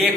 1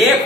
1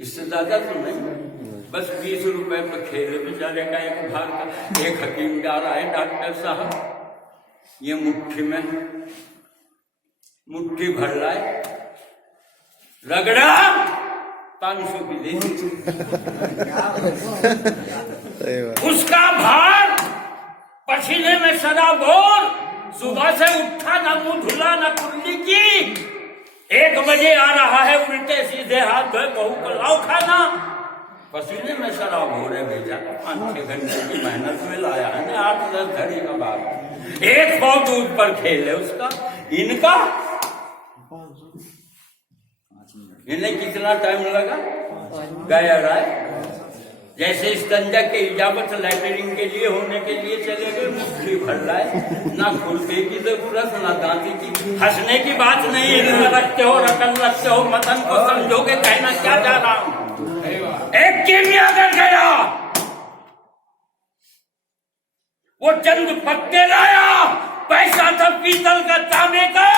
اس سے زیادہ تو نہیں، بس 20 روپے پہ کھیلے بیچارے کا ایک بھار کا۔ ایک حکیم جا رہا ہے، ڈاکٹر صاحب یہ مٹھی میں مٹھی بھر رہا ہے، رگڑا 500 کی دے دی۔ صحیح بات۔ اس کا بھار پسینے میں سرابور، صبح سے اٹھا نہ منہ دھلا نہ کلی کی، 1 بجے آ رہا ہے، الٹے سیدھے ہاتھ دھوئے، بہو کو لاؤ کھانا، پسینے میں شراب ہو رہے بھیجا، 5-6 گھنٹے کی محنت میں لایا ہے نا، 8-10 گھڑی کا بعد 1 پاؤ دودھ پر کھیل ہے اس کا۔ ان کا انہیں کتنا ٹائم لگا، گیا رائے جیسے استنجا کے اجابت لیٹرنگ کے لیے ہونے کے لیے چلے گئے، مٹھی بھر رہا ہے، نہ کھلتے کی ضرورت نہ دانتی کی، ہنسنے کی بات نہیں، علم رکھتے ہو، رقم رکھتے ہو، متن کو سمجھو گے کہنا کیا چاہ رہا ہوں۔ ایک کیمیا کر گیا، وہ چند پتے لایا، پیسہ تھا پیتل کا تانبے کا،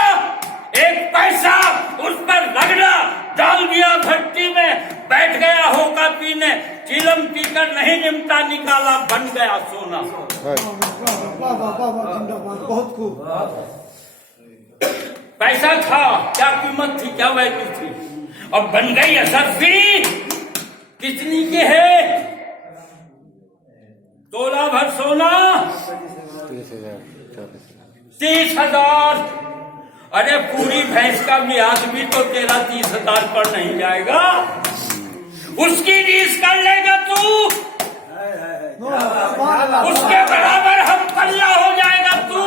1 پیسہ اس پر رگڑا، ڈال دیا بھٹی میں، بیٹھ گیا ہوکا پینے، چیلم پی کر نہیں نمٹا، نکالا بن گیا سونا۔ بہت خوب۔ پیسہ تھا، کیا قیمت تھی، کیا ویلیو تھی، اور بن گئی اثرفی کتنی کے ہے، تولہ بھر سونا 30,000۔ ارے پوری بھینس کا بیاج بھی تو تیرا 30,000 پر نہیں جائے گا، اس کی ریس کر لے گا تو، اس کے برابر ہم پلہ ہو جائے گا تو۔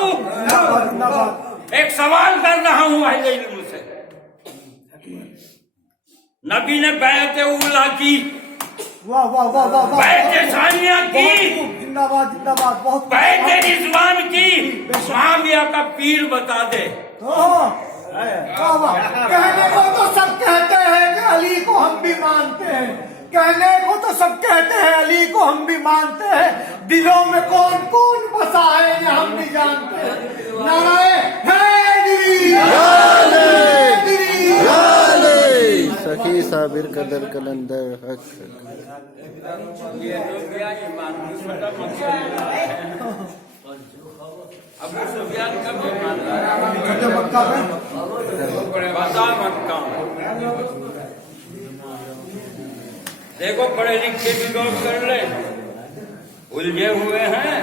ایک سوال کر رہا ہوں اہل علم سے، نبی نے بیعت اولا کی، واہ واہ واہ واہ واہ، بیعت ثانیہ کی، زندہ باد زندہ باد، بہت بیعت رضوان کی، معاویہ کا پیر بتا دے۔ کہنے کو تو سب کہتے ہیں کہ علی کو ہم بھی مانتے ہیں، کہنے کو تو سب کہتے ہیں علی کو ہم بھی مانتے ہیں، دلوں میں کون کون بسا ہے یہ ہم بھی جانتے ہیں۔ نعرہ حیدری، حیدری، سخی صابر قدر کلندر حق۔ یہ تو کیا ایمان چھوٹا مقصد ہے، ابو سفیان کا بھی مان رہا ہے، بتا مکہ میں۔ دیکھو پڑھے لکھے بھی لوگ کر لیں، الجھے ہوئے ہیں۔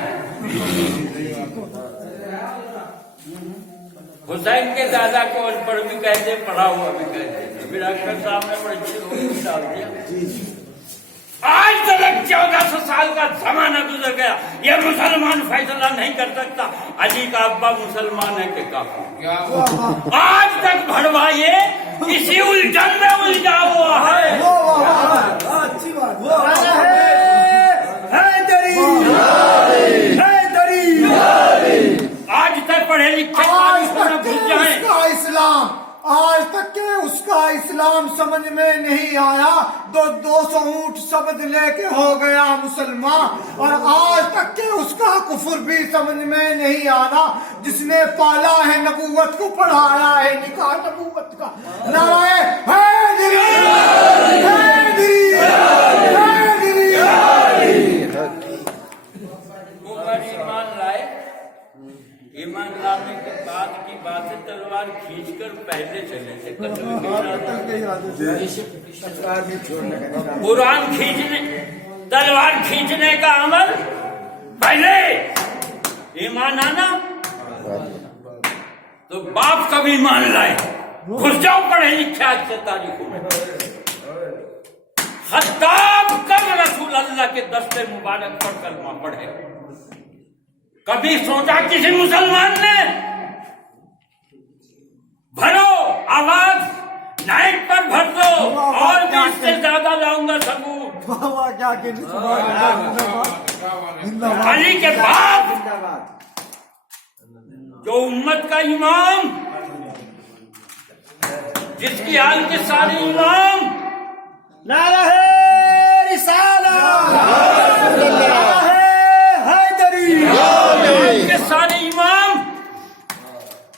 حسین کے دادا کو ان پڑھ بھی کہتے، پڑھا ہوا بھی کہتے، پھر ڈاکٹر صاحب نے بڑے چیز ڈال دیا۔ آج تک 1400 سال کا زمانہ گزر گیا، یہ مسلمان فیصلہ نہیں کر سکتا علی کا ابا مسلمان ہے کہ کافر۔ آج تک بھڑوائیے اسی الجھن میں الجھا ہوا ہے۔ اچھی بات۔ حیدری، حیدری، آج تک پڑھے لکھے آج نہ تک بھول کہ جائیں، اس کا اسلام، آج تک کہ اس کا اسلام سمجھ میں نہیں آیا، 200 اونٹ سبد لے کے ہو گیا مسلمان، اور آج تک کہ اس کا کفر بھی سمجھ میں نہیں آنا، جس نے پالا ہے نبوت کو، پڑھایا ہے نکاح نبوت کا۔ نعرہ حیدری، حیدری، حیدری، وہ بڑی ایمان لائے، ایمان لانے کے بعد کی بات ہے، تلوار کھینچ کر پہلے چلے تھے، قرآن کھینچنے، تلوار کھینچنے کا عمل پہلے، ایمان آنا تو باپ کا بھی ایمان لائے۔ گھس جاؤ پڑھے لکھے آج سے تاریخوں میں، خطاب کب رسول اللہ کے دستے مبارک پر کلمہ پڑھے؟ کبھی سوچا کسی مسلمان نے؟ بھرو آواز نائٹ پر بھر دو، اور بھی اس سے زیادہ لاؤں گا ثبوت۔ علی کے بعد جو امت کا امام، جس کی آل کے سارے امام، نعرہ رسالت، نعرہ حیدری، کے سارے امام،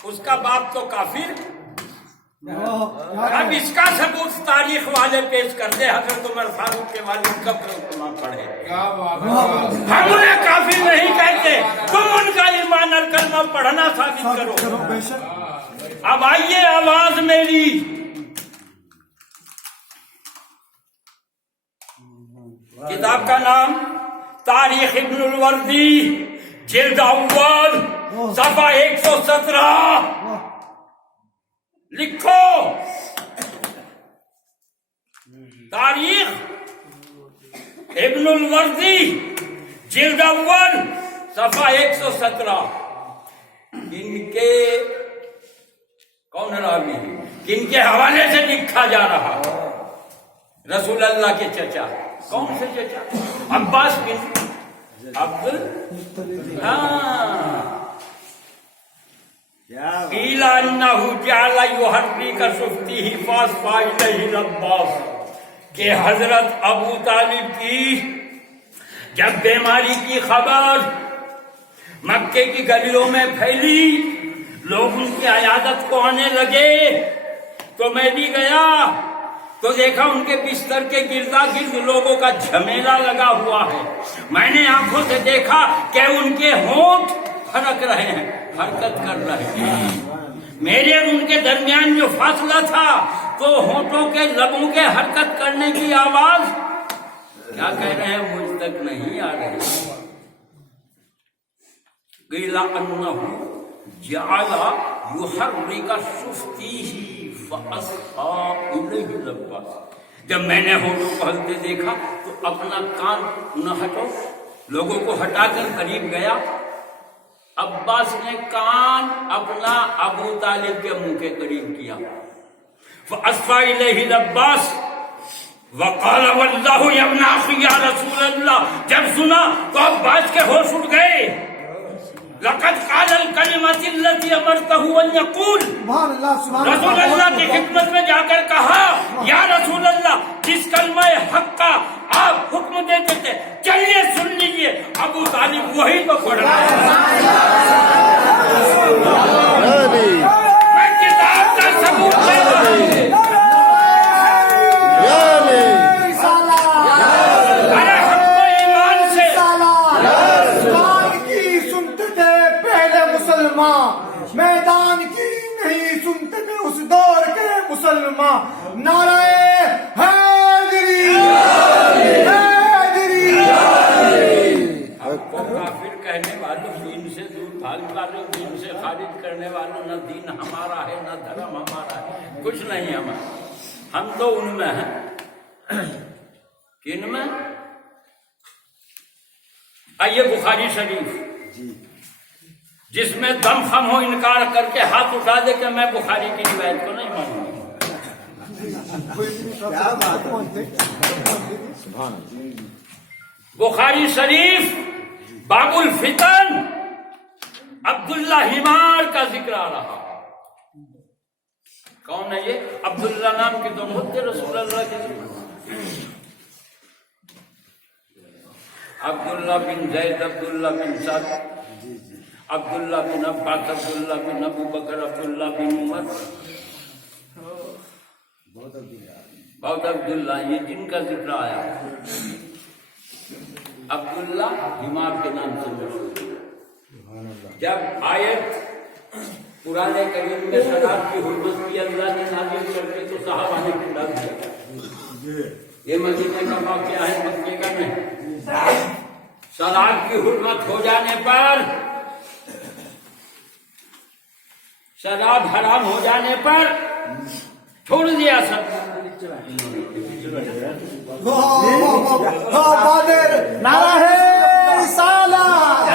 اس کا باپ تو کافر، اب اس کا ثبوت تاریخ والے پیش کر دے. حضرت عمر فاروق کے والد کب کلمہ پڑھے؟ ہم انہیں کافر نہیں کہتے، تم ان کا ایمان اور کلمہ پڑھنا ثابت کرو. اب آئیے آواز میری. کتاب کا نام تاریخ ابن الوردی، جلد اول، صفحہ 117. لکھو تاریخ ابن الوردی، جلد اول، صفحہ 117. ان کے کون راوی ہیں؟ کن کے حوالے سے لکھا جا رہا؟ رسول اللہ کے چچا. کون سے چچا؟ عباس بن عبد. قیل انہ جعل یحرک صفته فاصفى الیہ العباس، کہ حضرت ابو طالب کی جب بیماری کی خبر مکے کی گلیوں میں پھیلی، لوگ ان کی عیادت کو آنے لگے، تو میں بھی گیا تو دیکھا ان کے بستر کے گردا گرد لوگوں کا جھمیلا لگا ہوا ہے. میں نے آنکھوں سے دیکھا کہ ان کے ہونٹ پھرک رہے ہیں، حرکت کر رہے ہیں. میرے اور ان کے درمیان جو فاصلہ تھا تو ہونٹوں کے لبوں کے حرکت کرنے کی آواز کیا کہہ رہے ہیں مجھ تک نہیں آ رہی. قیل انہ جعل یحرک صفته فاصفى الیہ العباس. جب میں نے ہونٹوں کو ہلتے دیکھا تو اپنا کان نہ ہٹو، لوگوں کو ہٹا کر قریب گیا. عباس نے کان اپنا ابو طالب کے منہ کے قریب کیا. فاصفى الیہ العباس وقال واللہ یا ابن اخی یا رسول اللہ. جب سنا تو عباس کے ہوش اٹھ گئے. لقد قال الکلمۃ التي امرته ان يقول. رسول اللہ کی خدمت میں جا کر کہا یا رسول اللہ، جس کلمہ حق کا آپ حکم دیتے تھے چلیے سن لیجیے. ابو طالب وہی تو پڑھ رہا ہے. میں کتاب کا ثبوت دے رہا ہوں. میدان کی نہیں سنتے تھے اس دور کے مسلمان. نعرہ حیدری حیدری. آپ کو کافر کہنے والوں، دین سے دور بھاگنے والوں، دین سے خارج کرنے والوں، نہ دین ہمارا ہے نہ دھرم ہمارا ہے، کچھ نہیں ہمارا. ہم تو ان میں ہیں. کن میں؟ آئیے بخاری شریف، جس میں دم خم ہو انکار کر کے ہاتھ اٹھا دے کہ میں بخاری کی روایت کو نہیں مانوں گا. بخاری شریف باب الفتن، عبداللہ حمار کا ذکر آ رہا. کون ہے یہ؟ عبداللہ نام کے دونوں ہوتے رسول اللہ کے. عبداللہ بن زید، عبداللہ بن سعد، عبداللہ بن عباس، عبداللہ بن ابو بکر، عبداللہ بن عمر، بہت عبداللہ، یہ جن کا ذکر آیا. عبداللہ حمار کے نام سے مشہور. جب آیت قرآن کریم میں شراب کی حرمت کی اللہ نے نازل کر کے تو صحابہ نے کھلا دیا. یہ مدینے کا واقعہ ہے، مکے کا نہیں. شراب کی حرمت ہو جانے پر، شراب حرام ہو جانے پر چھوڑ دیا سب. نعرہ رسالت،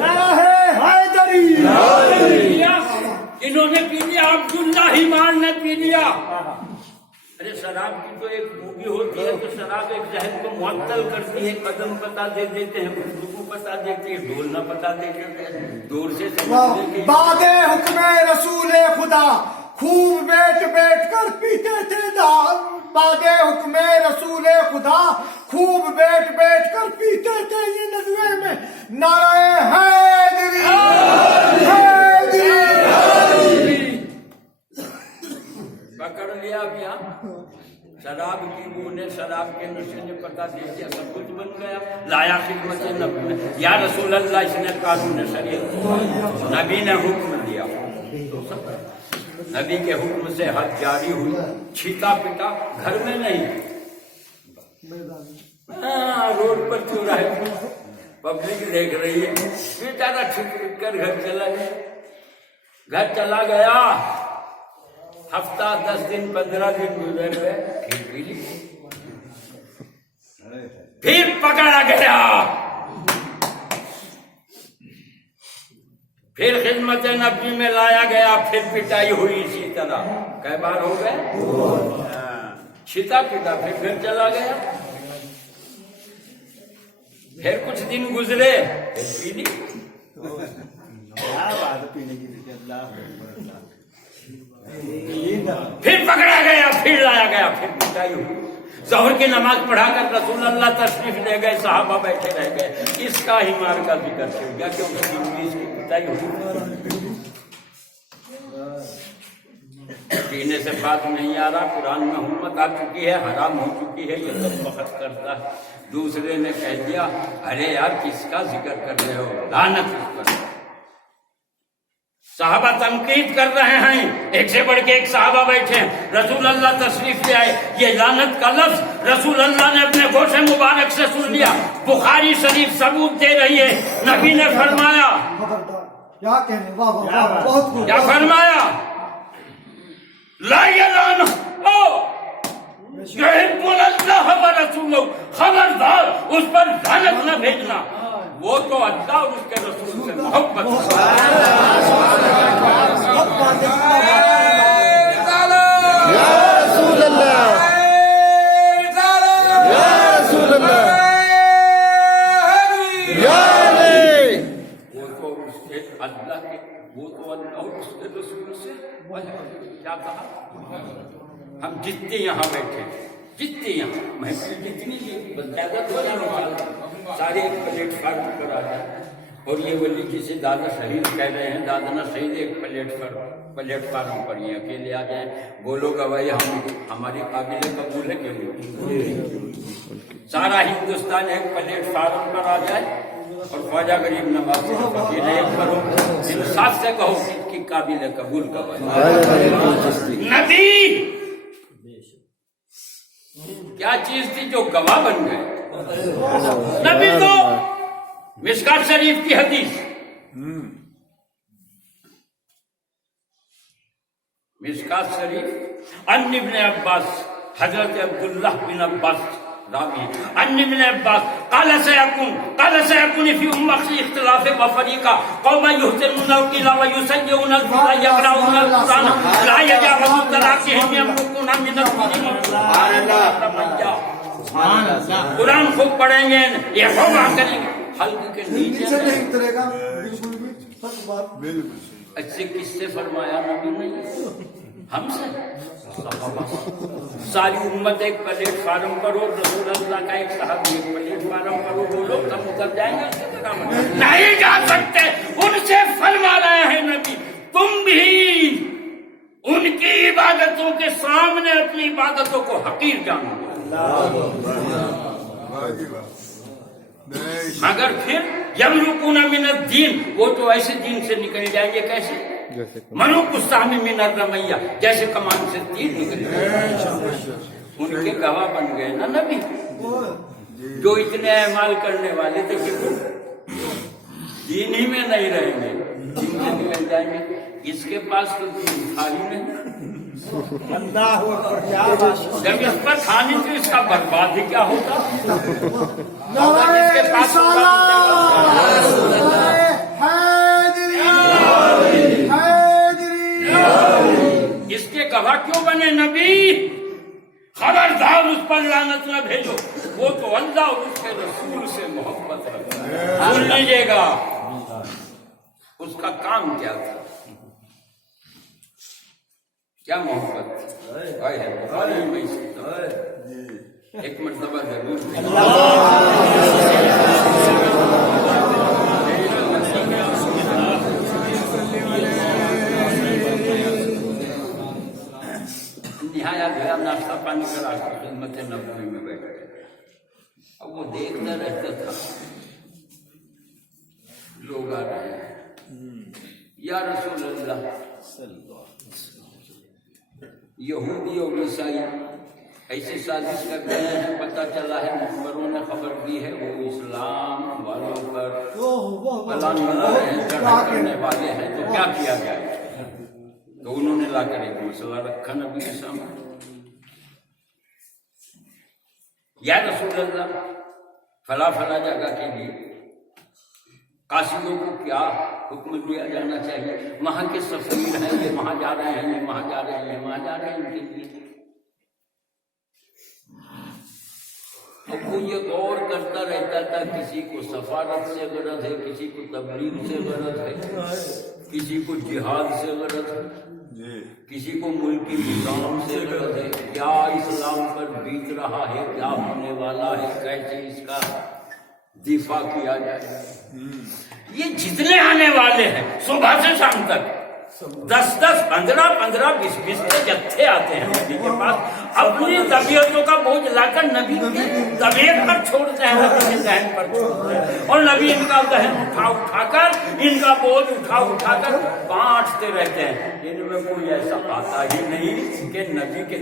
نعرہ حیدری. انہوں نے پی لیا، عبداللہ حمار نے پی لیا. ارے شراب کی تو ایک خوبی ہوتی ہے کہ شراب ایک ذہن کو معطل کرتی ہے. قدم پتا دے دیتے ہیں، گفتگو پتا دیتے ہیں، ڈھول نہ پتا دے دیتے ہیں، دور سے بعد حکم رسول خدا خوب بیٹھ بیٹھ کر پیتے تھے. بعد حکم رسول خدا خوب بیٹھ بیٹھ کر پیتے تھے. یہ ندوے میں نعرہ حیدری حیدری. پکڑ لیا اب یہاں شراب کی بو نے، شراب کے نشے نے پتا دے دیا، سب کچھ بن گیا. لایا خدمت نبی میں، یا رسول اللہ اس نے قانون شریعت، نبی نے حکم دیا، نبی کے حکم سے حد جاری ہوئی. چھیتا پیٹا گھر میں نہیں، روڈ پر چوراہے پبلک دیکھ رہی ہے، بیچارہ چھپ کر گھر چلا گیا. گھر چلا گیا، ہفتہ 10 دن 15 دن گزر گئے، پھر پکڑا گیا، پھر خدمت نبی میں لایا گیا، پھر پٹائی ہوئی اسی طرح. کئی بار ہو گئے؟ چھتا پیٹا، پھر گھر چلا گیا. پھر کچھ دن گزرے، پھر پکڑا گیا، پھر لایا گیا، پھر پٹائی ہوئی. ظہر کی نماز پڑھا کر رسول اللہ تشریف لے گئے، صحابہ بیٹھے رہ گئے. اس کا ہی مار کا ذکر ہو گیا کہ اس کی انگلیس کی پٹائی ہوئی. پینے سے بات نہیں آ رہا، قرآن میں حرمت آ چکی ہے، حرام ہو چکی ہے، یہ سب وقت کرتا ہے. دوسرے نے کہہ دیا ارے یار کس کا ذکر کر رہے ہو، لعنت اس پر. صحابہ تنقید کر رہے ہیں، ایک سے بڑھ کے ایک صحابہ بیٹھے ہیں. رسول اللہ تشریف لے آئے، یہ لعنت کا لفظ رسول اللہ نے اپنے گوشے مبارک سے سن لیا. بخاری شریف ثبوت دے رہی ہے. نبی نے فرمایا، کیا کہنے، واہ واہ واہ، بہت خوب. کیا فرمایا؟ لا یلان اللہ و رسولہ، خبردار اس پر لعنت نہ بھیجنا. وہ تو اللہ اور اس کے رسول سے محبت. یا رسول اللہ، یا رسول اللہ، یا علی. وہ تو اس کے اللہ کے، وہ تو اللہ اور اس کے رسول سے. کیا کہا؟ ہم جتنے یہاں بیٹھے، جتنے یہاں محفل جتنی زیادہ تو سارے ایک پلیٹ فارم پر آ جائے. اور یہ ولی جسے دادا شہید کہہ رہے ہیں، دادا نا شہید ایک پلیٹ فارم پر یہ اکیلے آ جائیں. بولو گواہی ہماری قابل قبول ہے کہ سارا ہندوستان ایک پلیٹ فارم پر آ جائے اور خواجہ غریب نواز سے فقیر ایک کرو، انصاف سے کہو کہ کی قابل قبول گواہی. نبی کیا چیز تھی جو گواہ بن گئے؟ نبی تو مشکات شریف کی حدیث، مشکات شریف ان ابن عباس، حضرت عبداللہ بن عباس راوی، ان ابن عباس قال سيكون في امتي اختلاف وفريقا قوم يهتمون القيل ويسيئون الفضل يقرؤون القرآن لا يجاوز تراقيهم يمرقون من الدين. قرآن خوب پڑھیں گے، یہ خوب کریں گے، حلق کے نیچے نہیں اترے گا. بالکل بھی سچ بات. اچھے کس سے فرمایا نبی نے؟ ہم سے. ساری امت ایک پلیٹ فارم پر ہو، رسول اللہ کا ایک صحابی ایک پلیٹ فارم پر ہو، وہ لوگ کم اتر جائیں گے. نہیں جا سکتے. ان سے فرما رہے ہیں نبی تم بھی ان کی عبادتوں کے سامنے اپنی عبادتوں کو حقیر جانو. مگر پھر یمرقون من الدین، وہ تو ایسے دین سے نکل جائیں گے. کیسے؟ منوق السہم من الرمیہ، جیسے کمان سے تیر نکل جائے. ان کے گواہ بن گئے نا نبی، جو اتنے اعمال کرنے والے تھے کہ دین ہی میں نہیں رہیں گے، دین سے نکل جائیں گے. اس کے پاس تو دین تھا ہی نہیں. جب اس پر کھانی تو اس کا برباد ہی کیا ہوتا. اس کے پاس اس کے گواہ کیوں بنے نبی؟ خبردار اس پر لعنت نہ بھیجو، وہ تو اللہ اور اس کے رسول سے محبت رکھتا ہے. بھول لیجیے گا اس کا کام کیا تھا، کیا محبت. ایک مرتبہ ضرور نہایا گیا ناشتہ پانی کرا کے خدمت نبوی میں بیٹھ گئے. اب وہ دیکھتا رہتا تھا لوگ آ رہے ہیں. یا رسول اللہ، یہودی اور عیسائی ایسے سازش کر رہے ہیں، پتہ چلا ہے مخبروں نے خبر دی ہے وہ اسلام والوں پر علامت کرنے والے ہیں، تو کیا کیا جائے؟ تو انہوں نے لا کر ایک مسئلہ رکھا نبی کے سامنے. یا رسول اللہ، فلاں فلاں جگہ کے لیے قاصدوں کو کیا حکم دیا جانا چاہیے؟ وہاں کے سفیر ہیں، یہ وہاں جا رہے ہیں، یہ وہاں جا رہے ہیں، یہ وہاں جا رہے ہیں، ان کے لیے. اب وہ یہ غور کرتا رہتا تھا، کسی کو سفارت سے غرض ہے، کسی کو تبلیغ سے غرض ہے، کسی کو جہاد سے غرض ہے، کسی کو ملکی نظام سے غرض ہے. کیا اسلام پر بیت رہا ہے، کیا ہونے والا ہے، کیسے اس کا دفاع کیا جائے. یہ جتنے آنے والے ہیں صبح سے شام تک 10-10 15-15 20-20 کے جتھے آتے ہیں نبی کے پاس، اپنی طبیعتوں کا بوجھ لا کر نبی کی طبیعت پر چھوڑتے ہیں، نبی کے ذہن پر چھوڑتے ہیں، اور نبی ان کا ذہن اٹھا کر، ان کا بوجھ اٹھا کر بانٹتے رہتے ہیں. ان میں کوئی ایسا آتا ہی نہیں کہ نبی کے